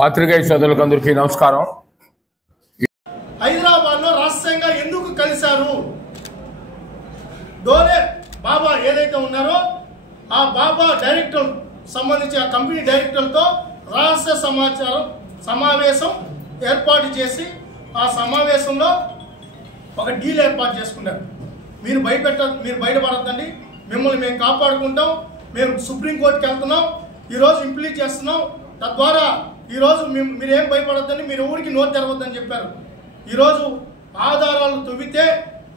పాత్రికేయ సోదరులందరికీ నమస్కారం. హైదరాబాద్ లో రహస్యంగా ఎందుకు కలిశారు? దోలే బాబా ఏదైతే ఉన్నారో ఆ బాబా డైరెక్టర్ సంబంధించి ఆ కంపెనీ డైరెక్టర్తో రహస్య సమావేశం ఏర్పాటు చేసి ఆ సమావేశంలో ఒక డీల్ ఏర్పాటు చేసుకున్నారు. మీరు బయటపడద్దండి, మిమ్మల్ని మేము కాపాడుకుంటాం, మేము సుప్రీంకోర్టుకి వెళ్తున్నాం, ఈరోజు ఇంప్లీట్ చేస్తున్నాం, తద్వారా ఈరోజు మీరేం భయపడద్దని, మీరు ఊరికి నోరు తెరవద్దని చెప్పారు. ఈరోజు ఆధారాలు తవ్వితే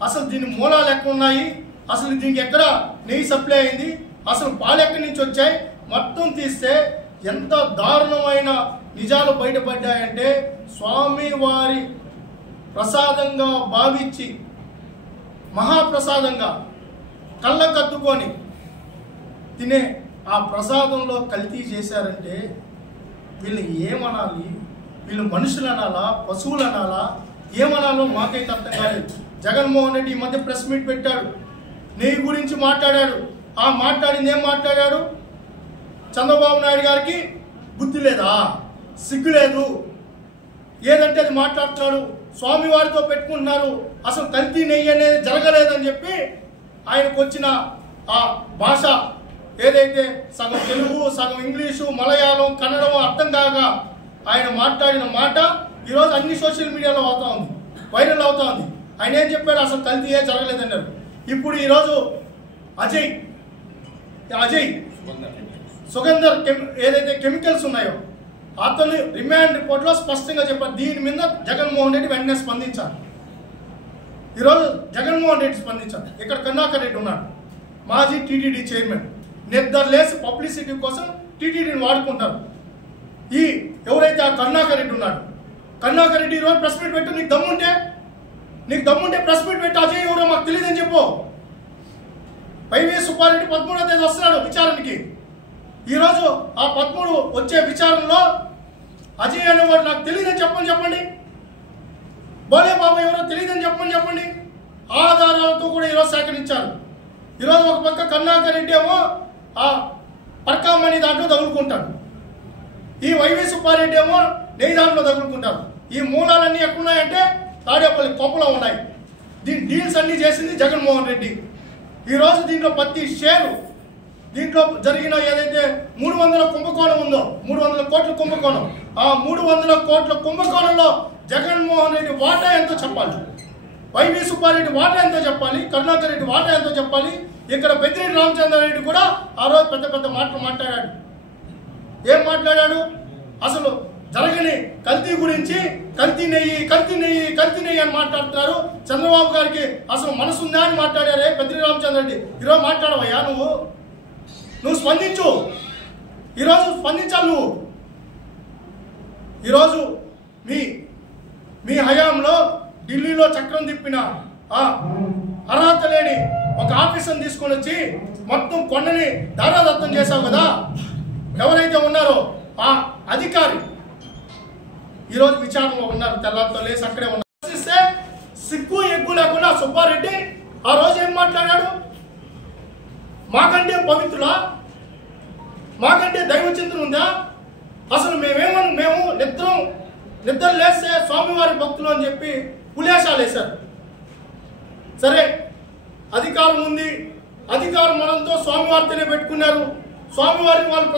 అసలు దీని మూలాలు ఎక్కడ ఉన్నాయి, అసలు దీనికి ఎక్కడ నెయ్యి సప్లై అయింది, అసలు పాలు ఎక్కడి నుంచి వచ్చాయి, మొత్తం తీస్తే ఎంత దారుణమైన నిజాలు బయటపడ్డాయంటే స్వామివారి ప్రసాదంగా భావించి మహాప్రసాదంగా కళ్ళ కత్తుకొని తినే ఆ ప్రసాదంలో కల్తీ చేశారంటే వీళ్ళని ఏమనాలి? వీళ్ళు మనుషులు అనాలా, పశువులు అనాలా, ఏమనాలో మాకైతే అర్థం కాలేదు. జగన్మోహన్ రెడ్డి ఈ మధ్య ప్రెస్ మీట్ పెట్టాడు, నెయ్యి గురించి మాట్లాడాడు. ఆ మాట్లాడింది ఏం మాట్లాడాడు? చంద్రబాబు నాయుడు గారికి బుద్ధి లేదా, సిగ్గు లేదు, ఏదంటే అది మాట్లాడుతున్నాడు, స్వామివారితో పెట్టుకుంటున్నారు, అసలు కల్తీ నెయ్యి అనేది జరగలేదని చెప్పి ఆయనకు వచ్చిన ఆ భాష ఏదైతే సగం తెలుగు, సగం ఇంగ్లీషు, మలయాళం, కన్నడం అర్థం కాక ఆయన మాట్లాడిన మాట ఈరోజు అన్ని సోషల్ మీడియాలో అవుతా ఉంది, వైరల్ అవుతా ఉంది. ఆయన ఏం చెప్పాడు? అసలు కల్తీ ఏ జరగలేదన్నారు. ఇప్పుడు ఈరోజు అజయ్ సుగంధర్ ఏదైతే కెమికల్స్ ఉన్నాయో అతను రిమాండ్ రిపోర్ట్లో స్పష్టంగా చెప్పారు. దీని మీద జగన్మోహన్ రెడ్డి వెంటనే స్పందించారు. ఈరోజు జగన్మోహన్ రెడ్డి స్పందించారు. ఇక్కడ కరుణాకర్ రెడ్డి ఉన్నాడు, మాజీ టీటీడీ చైర్మన్. నిద్రలేసి పబ్లిసిటీ కోసం టీటీడీని వాడుకుంటారు. ఈ ఎవరైతే ఆ కరుణాకర్ రెడ్డి ఉన్నాడు, కరుణాకర్ రెడ్డి ఈరోజు ప్రెస్ మీట్ పెట్టు, నీకు దమ్ముంటే ప్రెస్ మీట్ పెట్టు, అజయ్ ఎవరో మాకు తెలియదని చెప్పు. వైవి సుబ్బారెడ్డి 13వ తేదీ వస్తున్నాడు విచారణకి. ఈరోజు ఆ 13 వచ్చే విచారణలో అజయ్ అనేవాడు నాకు తెలియదని చెప్పండి. బోలే బాబా ఎవరో తెలియదని చెప్పండి. ఆధారాలతో కూడా ఈరోజు సేకరించారు. ఈరోజు ఒక పక్క కరుణాకర్ రెడ్డి ఏమో ఆ పర్కామణి దాంట్లో తగులుకుంటాడు, ఈ వైవి సుబ్బారెడ్డి ఏమో నెయ్యి దాంట్లో తగులుకుంటారు. ఈ మూలాలన్నీ ఎక్కడున్నాయంటే తాడేపల్లి కొంపలో ఉన్నాయి. దీని డీల్స్ అన్నీ చేసింది జగన్మోహన్ రెడ్డి. ఈరోజు దీంట్లో ప్రతి షేరు, దీంట్లో జరిగిన ఏదైతే 300 కుంభకోణం ఉందో, 300 కోట్ల కుంభకోణం, ఆ 300 కోట్ల కుంభకోణంలో జగన్మోహన్ రెడ్డి వాటా ఎంతో చెప్పాలి, వైవి సుబ్బారెడ్డి వాటా ఎంతో చెప్పాలి, కరుణాకర్ రెడ్డి వాటా ఎంతో చెప్పాలి. ఇక్కడ పెద్దిరెడ్డి రామచంద్రారెడ్డి కూడా ఆ రోజు పెద్ద మాటలు మాట్లాడాడు. ఏం మాట్లాడాడు? అసలు జరగని కల్తీ గురించి కల్తీ నెయ్యి అని మాట్లాడుతున్నారు. చంద్రబాబు గారికి అసలు మనసు ఉందా అని మాట్లాడారే పెద్దిరెడ్డి రామచంద్రారెడ్డి. ఈరోజు మాట్లాడవయ్యా, నువ్వు స్పందించు, ఈరోజు స్పందించాలి నువ్వు. ఈరోజు మీ హయాంలో ఢిల్లీలో చక్రం తిప్పిన ఆ అర్హత లేని ఒక ఆఫీసర్ని తీసుకొని వచ్చి మొత్తం కొండని దారాదత్తం చేశావు కదా. ఎవరైతే ఉన్నారో ఆ అధికారి ఈరోజు విచారణలో ఉన్నారు, తెల్లారితో లేసి అక్కడే ఉన్నారు. సిగ్గు ఎగ్గు లేకుండా సుబ్బారెడ్డి ఆ రోజు ఏం మాట్లాడాడు? మాకంటే పవిత్రులా, మాకంటే దైవచింతన ఉందా? అసలు మేము నిద్ర లేస్తే స్వామివారి భక్తులు అని చెప్పి పులేశాలు వేశారు. సరే, అధికారం ఉంది, అధికారం మనంతో స్వామివారితోనే పెట్టుకున్నారు. స్వామివారిని వాళ్ళు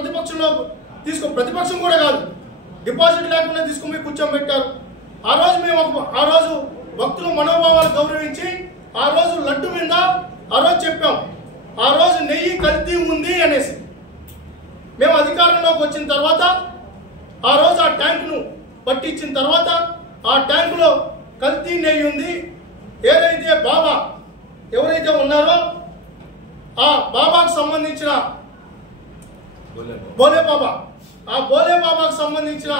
ప్రతిపక్షం కూడా కాదు, డిపాజిట్ లేకుండా తీసుకుని కూర్చోబెట్టారు. ఆ రోజు భక్తుల మనోభావాలు గౌరవించి ఆ రోజు లడ్డు మీద ఆ రోజు చెప్పాం, ఆ రోజు నెయ్యి కల్తీ ఉంది అనేసి. మేము అధికారంలోకి వచ్చిన తర్వాత ఆ రోజు ఆ ట్యాంకును పట్టించిన తర్వాత ఆ ట్యాంకులో కల్తీ నెయ్యి ఉంది. ఏదైతే బాబా ఎవరైతే ఉన్నారో ఆ బాబాకు సంబంధించిన బోలే బాబాకు సంబంధించిన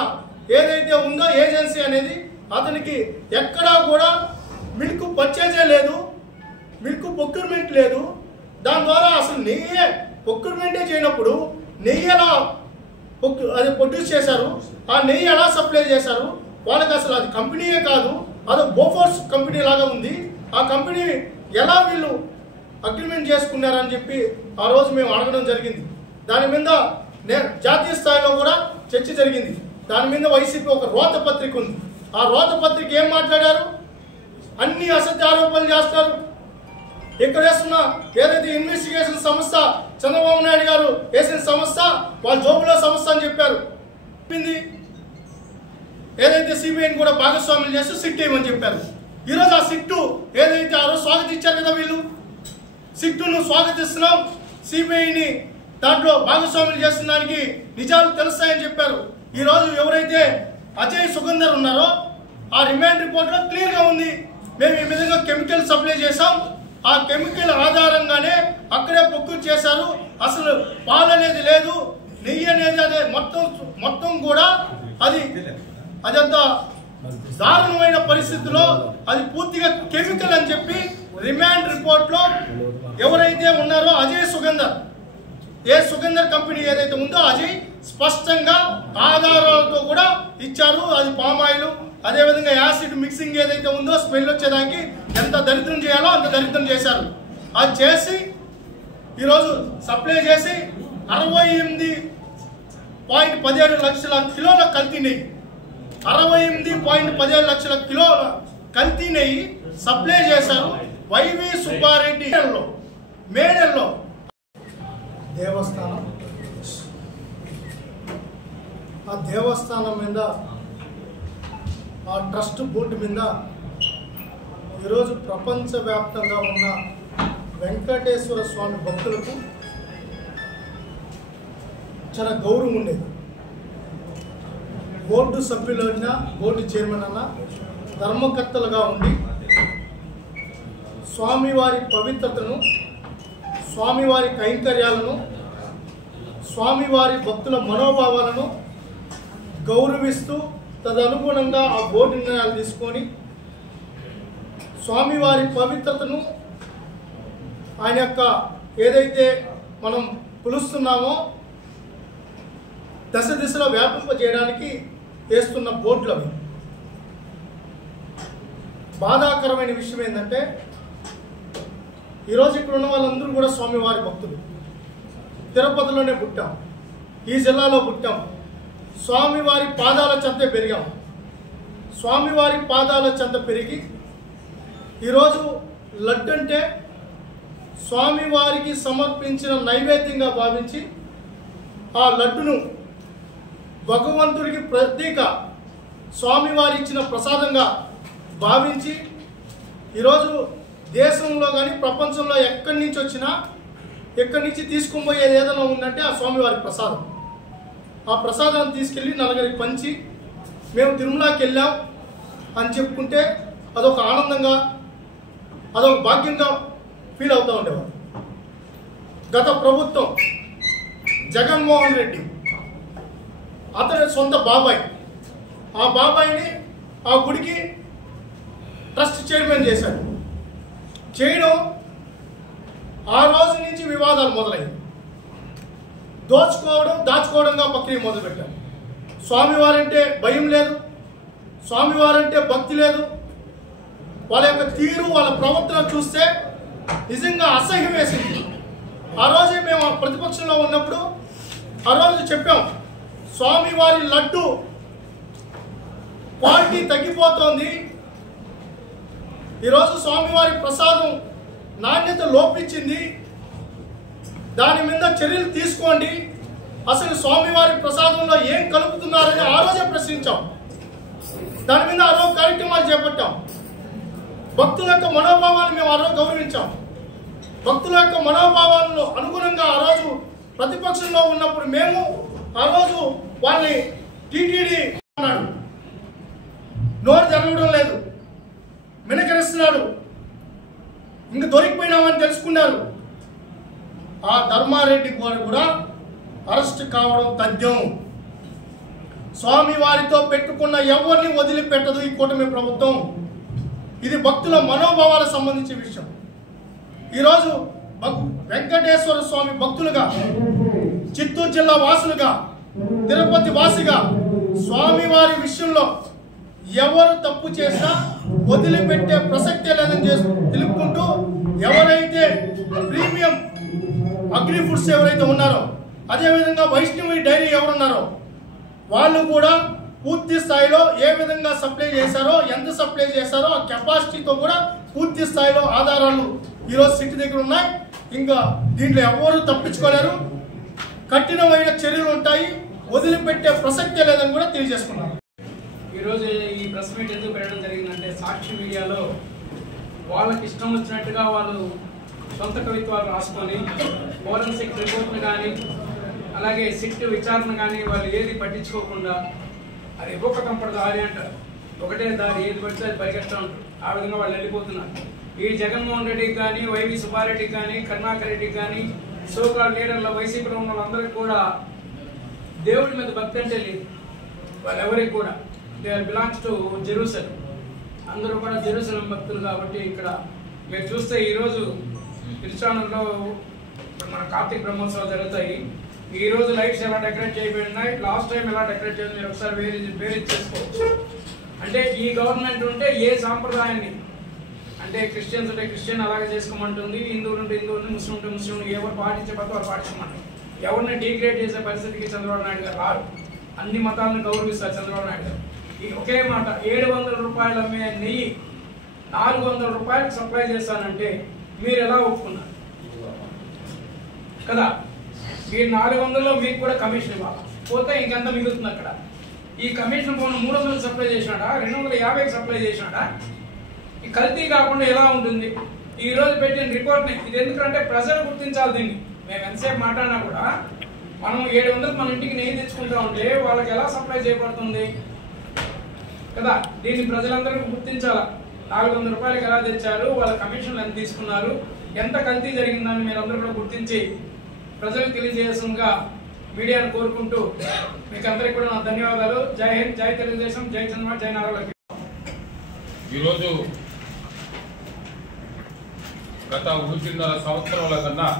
ఏదైతే ఉందో ఏజెన్సీ అనేది, అతనికి ఎక్కడా కూడా మిల్క్ పర్చేజే లేదు, మిల్క్ ప్రొక్యూర్మెంట్ లేదు. దాని ద్వారా అసలు నెయ్యి ప్రొక్యూర్మెంటే చేయనప్పుడు నెయ్యి ఎలా అది ప్రొడ్యూస్ చేశారు, ఆ నెయ్యి ఎలా సప్లై చేశారు? వాళ్ళకి అసలు అది కంపెనీయే కాదు, అది బోఫోర్స్ కంపెనీ లాగా ఉంది. ఆ కంపెనీ ఎలా వీళ్ళు అగ్రిమెంట్ చేసుకున్నారని చెప్పి ఆ రోజు మేము అడగడం జరిగింది. దాని మీద జాతీయ స్థాయిలో కూడా చర్చ జరిగింది. దాని మీద వైసీపీ ఒక రోత పత్రిక ఉంది. ఆ రోత పత్రిక ఏం మాట్లాడారు? అన్ని అసత్య ఆరోపణలు చేస్తారు. ఇక్కడ వేస్తున్న ఏదైతే ఇన్వెస్టిగేషన్ సంస్థ చంద్రబాబు నాయుడు గారు వేసిన సంస్థ వాళ్ళ జోబులో సంస్థ అని చెప్పారు. ఏదైతే సిబిఐని కూడా భాగస్వామ్యం చేస్తూ సిట్ వేయమని చెప్పారు. ఈరోజు ఆ సిట్టు ఏదైతే ఆ రోజు స్వాగతించారు కదా, వీళ్ళు సిట్టును స్వాగతిస్తున్నాం, సిబిఐని దాంట్లో భాగస్వామ్యం చేస్తున్నదానికి నిజాలు తెలుస్తాయని చెప్పారు. ఈరోజు ఎవరైతే అజయ్ సుగంధర్ ఉన్నారో ఆ రిమాండ్ రిపోర్ట్లో క్లియర్గా ఉంది, మేము ఈ విధంగా కెమికల్ సప్లై చేసాం, ఆ కెమికల్ ఆధారంగానే అక్కడే పొక్కు చేశారు, అసలు పాలు అనేది లేదు, నెయ్యి అనేది అదే మొత్తం కూడా అదంతా దారుణమైన పరిస్థితుల్లో అది పూర్తిగా కెమికల్ అని చెప్పి రిమాండ్ రిపోర్ట్లో ఎవరైతే ఉన్నారో అజయ్ సుగంధర్ కంపెనీ ఏదైతే ఉందో అజయ్ స్పష్టంగా ఆధారాలతో కూడా ఇచ్చారు. అది పామాయిల్, అదేవిధంగా యాసిడ్ మిక్సింగ్ ఏదైతే ఉందో స్మెల్ వచ్చేదానికి ఎంత దరిద్రం చేయాలో అంత దరిద్రం చేశారు. అది చేసి ఈరోజు సప్లై చేసి 68.17 లక్షల కిలోల కల్తీ నెయ్యి, 68.17 లక్షల కిలోల కల్తీ నెయ్యి సప్లై చేశారు. వైవి సుబ్బారెడ్డి మేడల్లో దేవస్థానం, ఆ దేవస్థానం మీద ఆ ట్రస్ట్ బోర్డు మీద ఈరోజు ప్రపంచవ్యాప్తంగా ఉన్న వెంకటేశ్వర స్వామి భక్తులకు చాలా గౌరవం ఉండేది. బోర్డు సభ్యులైనా బోర్డు చైర్మన్ అన్న ధర్మకర్తలుగా ఉండి స్వామివారి పవిత్రతను, స్వామివారి కైంకర్యాలను, స్వామివారి భక్తుల మనోభావాలను గౌరవిస్తూ తదనుగుణంగా ఆ బోర్డు నిర్ణయాలు తీసుకొని స్వామివారి పవిత్రతను ఆయన యొక్క ఏదైతే మనం పిలుస్తున్నామో దశ దిశలో వ్యాపింపజేయడానికి వేస్తున్న బోర్డులు అవి. బాధాకరమైన విషయం ఏంటంటే ఈరోజు ఇక్కడ ఉన్న వాళ్ళందరూ కూడా స్వామివారి భక్తులు. తిరుపతిలోనే పుట్టాం, ఈ జిల్లాలో పుట్టాం, స్వామివారి పాదాల చెంత పెరిగాం. స్వామివారి పాదాల చెంత పెరిగి ఈరోజు లడ్డు అంటే స్వామివారికి సమర్పించిన నైవేద్యంగా భావించి ఆ లడ్డును భగవంతుడికి ప్రతీక, స్వామివారి ఇచ్చిన ప్రసాదంగా భావించి ఈరోజు దేశంలో కానీ ప్రపంచంలో ఎక్కడి నుంచి వచ్చినా ఎక్కడి నుంచి తీసుకొని పోయేది ఏదైనా ఉందంటే ఆ స్వామివారి ప్రసాదం. ఆ ప్రసాదాన్ని తీసుకెళ్ళి నలుగురికి పంచి మేము తిరుమలకి వెళ్ళాం అని చెప్పుకుంటే అదొక ఆనందంగా, అదొక భాగ్యంగా ఫీల్ అవుతూ ఉండేవారు. గత ప్రభుత్వం జగన్మోహన్ రెడ్డి అతని సొంత బాబాయ్, ఆ బాబాయిని ఆ గుడికి ట్రస్ట్ చైర్మన్ చేశాడు. చేయడం ఆ రోజు నుంచి వివాదాలు మొదలయ్యాయి. దాచుకోవడంగా ప్రక్రియ మొదలుపెట్టారు. స్వామివారంటే భయం లేదు, స్వామివారంటే భక్తి లేదు. వాళ్ళ యొక్క తీరు, వాళ్ళ ప్రవర్తన చూస్తే నిజంగా అసహ్యం వేసింది. ఆ రోజే మేము ప్రతిపక్షంలో ఉన్నప్పుడు ఆ రోజు చెప్పాం, స్వామివారి లడ్డు క్వాలిటీ తగ్గిపోతోంది, ఈరోజు స్వామివారి ప్రసాదం నాణ్యత లోపించింది, దాని మీద చర్యలు తీసుకోండి, అసలు స్వామివారి ప్రసాదంలో ఏం కలుపుతున్నారని ఆ రోజే ప్రశ్నించాం. దాని మీద ఆ రోజు కార్యక్రమాలు చేపట్టాం. భక్తుల యొక్క మనోభావాలను మేము ఆ రోజు గౌరవించాం. భక్తుల యొక్క మనోభావాలను అనుగుణంగా ఆ రోజు ప్రతిపక్షంలో ఉన్నప్పుడు మేము ఆ రోజు వాళ్ళని టీటీడీ అన్నాడు, నోరు జరగడం లేదు, మినకరిస్తున్నాడు, ఇంక దొరికిపోయినామని తెలుసుకున్నారు. ఆ ధర్మారెడ్డి గారు కూడా అరెస్ట్ కావడం తథ్యం. స్వామివారితో పెట్టుకున్న ఎవరిని వదిలిపెట్టదు ఈ కూటమి ప్రభుత్వం. ఇది భక్తుల మనోభావాలకు సంబంధించిన విషయం. ఈరోజు వెంకటేశ్వర స్వామి భక్తులుగా, చిత్తూరు జిల్లా వాసులుగా, తిరుపతి వాసిగా స్వామివారి విషయంలో ఎవరు తప్పు చేసినా వదిలిపెట్టే ప్రసక్తే లేదని తెలుపుకుంటూ, ఎవరైతే ప్రీమియం అగ్రి ఫుడ్స్ ఎవరైతే ఉన్నారో, అదేవిధంగా వైష్ణవి డైరీ ఎవరున్నారో వాళ్ళు కూడా పూర్తి స్థాయిలో ఏ విధంగా సప్లై చేశారో, ఎంత సప్లై చేశారో ఆ కెపాసిటీతో కూడా పూర్తి స్థాయిలో ఆధారాలు ఈరోజు సిటీ దగ్గర ఉన్నాయి. ఇంకా దీంట్లో ఎవరు తప్పించుకోలేరు, కఠినమైన చర్యలు ఉంటాయి, వదిలిపెట్టే ప్రసక్తే లేదని కూడా తెలియజేసుకున్నారు. ఈరోజు ఈ ప్రెస్ మీట్ ఎందుకు పెట్టడం జరిగిందంటే, సాక్షి మీడియాలో వాళ్ళకి ఇష్టం వచ్చినట్టుగా వాళ్ళు సొంత కవిత్వాలు రాసుకొని ఫోరెన్సిక్ రిపోర్ట్ను కానీ అలాగే సిట్ విచారణ కానీ వాళ్ళు ఏది పట్టించుకోకుండా అది ఒక్క కంపడ దారి అంటారు, ఒకటే దారి, ఏది పడితే అది పరిగెత్తా ఉంటారు. ఆ విధంగా వాళ్ళు వెళ్ళిపోతున్నారు. ఈ జగన్మోహన్ రెడ్డికి కానీ, వైవి సుబ్బారెడ్డికి కానీ, కరుణాకర్ రెడ్డికి కానీ, సోకాల్ లీడర్ల వైసీపీలో ఉన్న వాళ్ళందరికీ కూడా దేవుడి మీద భక్తి అంటే లేదు. వాళ్ళెవరికి కూడా దే బిలాంగ్స్ టు జెరూసలం. అందరూ కూడా జెరూసలం భక్తులు. కాబట్టి ఇక్కడ మీరు చూస్తే ఈరోజు తిరుచానూరులో మన కార్తీక బ్రహ్మోత్సవాలు జరుగుతాయి. ఈ రోజు లైట్స్ ఎలా డెకరేట్ చేయబడినాయి, లాస్ట్ టైం ఎలా డెకరేట్ చేయాలి మీరు ఒకసారి వేరే చేసుకోవచ్చు. అంటే ఈ గవర్నమెంట్ ఉంటే ఏ సాంప్రదాయాన్ని, అంటే క్రిస్టియన్స్ ఉంటే క్రిస్టియన్ అలాగే చేసుకోమంటుంది, హిందువులు ఉంటే హిందువుని, ముస్లిం ఉంటే ముస్లిం, ఎవరు పాటించే పద్ధతి వాళ్ళు పాటించమంటారు. ఎవరిని డీగ్రేడ్ చేసే పరిస్థితికి చంద్రబాబు నాయుడు గారు రారు. అన్ని మతాలను గౌరవిస్తారు చంద్రబాబు నాయుడు గారు. ఈ ఒకే మాట, 700 రూపాయలు అమ్మే నెయ్యి 400 రూపాయలకు సప్లై చేస్తానంటే మీరు ఎలా ఒప్పుకున్నారు కదా? మీరు 400లో మీకు కూడా కమిషన్ ఇవ్వాలి, పోతే ఇంకెంత మిగులుతుంది అక్కడ. ఈ కమిషన్ పోను 300 సప్లై చేసినాడా, 250కి సప్లై చేసినాడా? ఈ కల్తీ కాకుండా ఎలా ఉంటుంది? ఈ రోజు పెట్టిన రిపోర్ట్ని, ఇది ఎందుకంటే ప్రజలు గుర్తించాలి దీన్ని. మేము ఎంతసేపు మాట్లాడినా కూడా మనం 700 మన ఇంటికి నెయ్యి తెచ్చుకుంటా ఉంటే వాళ్ళకి ఎలా సప్లై చేయబడుతుంది కదా? దీన్ని ప్రజలందరికీ గుర్తించాలా. 400 రూపాయలకి ఎలా తెచ్చారు, వాళ్ళ కమిషన్లు ఎంత తీసుకున్నారు, ఎంత కల్తీ జరిగిందని మీరు అందరూ కూడా గుర్తించి ప్రజలకు తెలియజేయాల్సిందిగా మీడియాను కోరుకుంటూ మీకు అందరికీ కూడా నా ధన్యవాదాలు. జై హింద్, జై తెలుగుదేశం, జై చంద్రబాబు, జై నారా లోకేష్. ఈరోజు గత 1.5 సంవత్సరాల కన్నా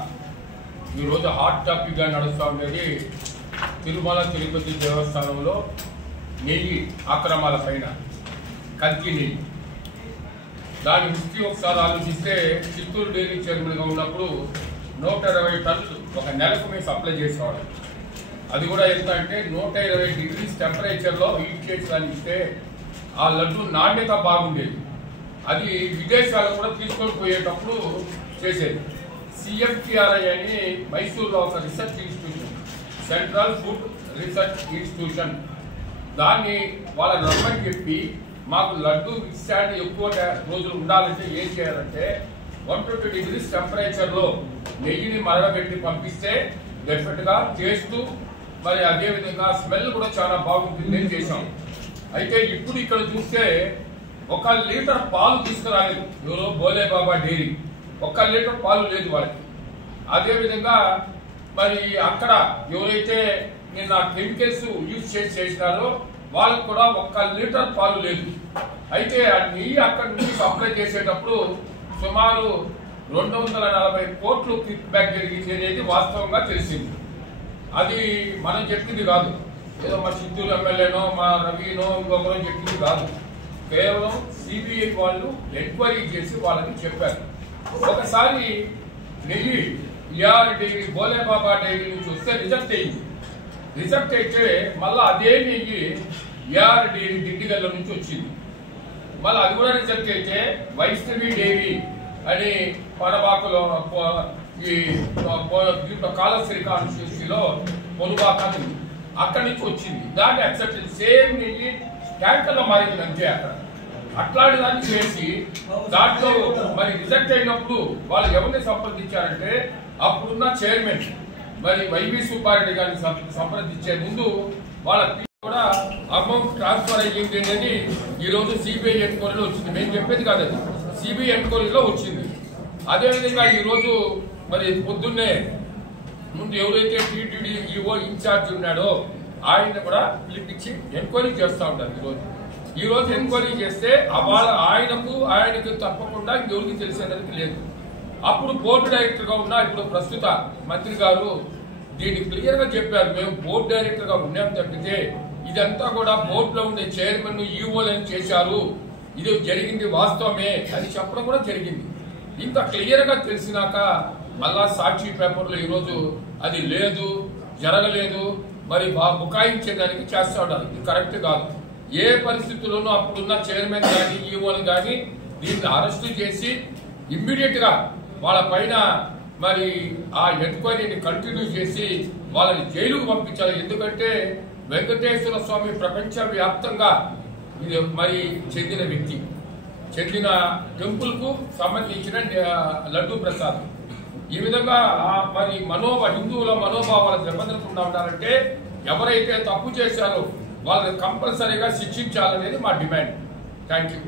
ఈరోజు హాట్ టాపిక్గా నడుస్తూ ఉండేది తిరుమల తిరుపతి దేవస్థానంలో నెయ్యి అక్రమాల పైన, కల్తీ నెయ్యి. దాని హిస్టరీ ఒకసారి ఆలోచిస్తే, చిత్తూరు డైరీ చైర్మన్గా ఉన్నప్పుడు 120 టన్నులు ఒక నెలకు మేము సప్లై చేసేవాళ్ళం. అది కూడా ఎంత అంటే 120 డిగ్రీస్ టెంపరేచర్లో హీట్ చేసి దాన్ని ఇస్తే ఆ లడ్డు నాణ్యత బాగుండేది. అది విదేశాలకు కూడా తీసుకొని పోయేటప్పుడు చేసేది. CFTRI అని మైసూరులో ఒక research institution, central food research institution, దాన్ని వాళ్ళని రమ్మని చెప్పి మాకు లడ్డు విస్టాండ్ ఎక్కువ రోజులు ఉండాలంటే ఏం చేయాలంటే 120 డిగ్రీస్ టెంపరేచర్లో నెయ్యిని మరగబెట్టి పంపిస్తే డెఫినెట్గా చేస్తూ మరి అదేవిధంగా స్మెల్ కూడా చాలా బాగుంటుంది అని చేశాం. అయితే ఇప్పుడు ఇక్కడ చూస్తే 1 లీటర్ పాలు తీసుకురాలేదు ఎవరో బోలే బాబా డైరీ, 1 లీటర్ పాలు లేదు వాళ్ళకి. అదేవిధంగా మరి అక్కడ ఎవరైతే నిన్న కెమికల్స్ యూజ్ చేసినారో వాళ్ళకు కూడా 1 లీటర్ పాలు లేదు. అయితే ఆ నెయ్యి అక్కడి నుంచి సప్లై చేసేటప్పుడు సుమారు 240 కోట్లు కిక్ బ్యాక్ జరిగింది అనేది వాస్తవంగా తెలిసింది. అది మనం చెప్పింది కాదు, ఏదో మా చిత్తూరు ఎమ్మెల్యేనో మా రవినో ఇంకొకరో చెప్పింది కాదు. కేవలం CBI వాళ్ళు ఎంక్వైరీ చేసి వాళ్ళని చెప్పారు. ఒకసారి నెయ్యి యార్ డైరీ, బోలే బాబా డైరీ నుంచి వస్తే రిజెక్ట్ అయింది. రిజెక్ట్ అయితే మళ్ళీ అదే నెయ్యి యార్ డైరీ దిండిగల్ల నుంచి వచ్చింది. మళ్ళీ అది కూడా రిజెక్ట్ అయితే వైష్ణవి డైరీ అని పడబాకులో ఈ కాళశ్రీ కాన్స్టిట్యూన్సీలో పొలుబాక అక్కడి నుంచి వచ్చింది. దాన్ని యాక్సెప్ట్ సేమ్ నెయ్యి ట్యాంకర్లో మారింది అంతే. అక్కడ అట్లాంటి దాన్ని చేసి దాంట్లో మరి రిజెక్ట్ అయినప్పుడు వాళ్ళు ఎవరిని సంప్రదించారంటే అప్పుడున్న చైర్మన్ మరి వైవి సుబ్బారెడ్డి గారిని సంప్రదించే ముందు వాళ్ళ కూడా అమౌంట్ ట్రాన్స్ఫర్ అయ్యింది అనేది ఈరోజు CBI ఎంక్వైరీలో వచ్చింది. మేము చెప్పేది కాదు, అది CBI ఎంక్వైరీలో వచ్చింది. అదేవిధంగా ఈరోజు మరి పొద్దున్నే ముందు ఎవరైతే TTD EO ఇన్ఛార్జ్ ఉన్నాడో ఆయన కూడా పిలిపించి ఎంక్వైరీ చేస్తూ ఉంటారు. ఈరోజు ఎంక్వైరీ చేస్తే ఆయనకు తప్పకుండా ఎవరికి తెలిసేదానికి లేదు. అప్పుడు బోర్డు డైరెక్టర్గా ఉన్న ఇప్పుడు ప్రస్తుత మంత్రి గారు దీన్ని క్లియర్గా చెప్పారు, మేము బోర్డు డైరెక్టర్గా ఉన్నాం తప్పితే ఇదంతా కూడా బోర్డులో ఉండే చైర్మన్ ఈఓలను చేశారు, ఇది జరిగింది వాస్తవమే అని చెప్పడం కూడా జరిగింది. ఇంత క్లియర్ గా తెలిసినాక మళ్ళా సాక్షి పేపర్లో ఈరోజు అది లేదు, జరగలేదు, మరి బుకాయించేదానికి చేస్తా ఉండాలి. ఇది కరెక్ట్ కాదు. ఏ పరిస్థితుల్లోనూ అప్పుడున్న చైర్మన్ కానీ ఈఓలు కానీ దీన్ని అరెస్టు చేసి ఇమ్మీడియట్ గా వాళ్ళ పైన మరి ఆ ఎంక్వైరీని కంటిన్యూ చేసి వాళ్ళని జైలుకు పంపించాలి. ఎందుకంటే వెంకటేశ్వర స్వామి ప్రపంచ వ్యాప్తంగా మరి చెందిన వ్యక్తి, చెందిన టెంపుల్ కు సంబంధించిన లడ్డూ ప్రసాద్. ఈ విధంగా మరి హిందువుల మనోభావాలు దెబ్బతినకుండా ఉండాలంటే ఎవరైతే తప్పు చేశారో వాళ్ళని కంపల్సరీగా శిక్షించాలనేది మా డిమాండ్. Thank you.